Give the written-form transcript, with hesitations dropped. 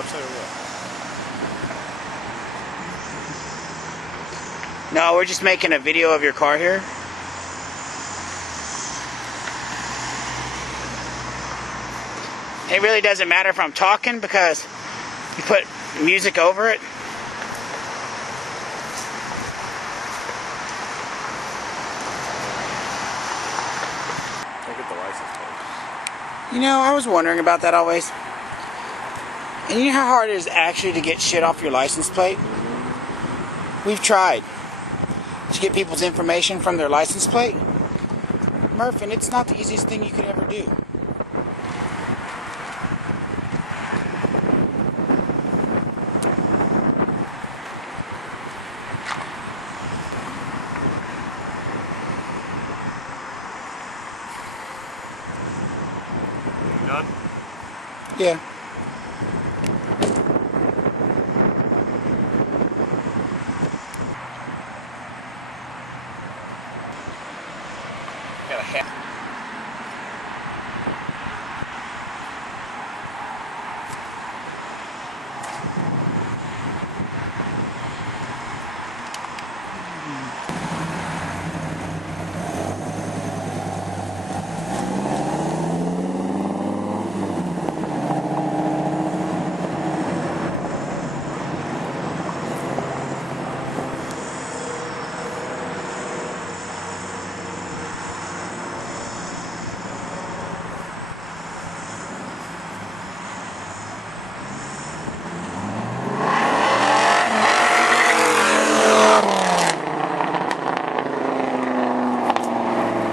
website or what? No, we're just making a video of your car here. It really doesn't matter if I'm talking because you put music over it. Can't get the license plate. You know, I was wondering about that always. And you know how hard it is actually to get shit off your license plate? We've tried to get people's information from their license plate, Murph, and it's not the easiest thing you could ever do. Done? Yeah.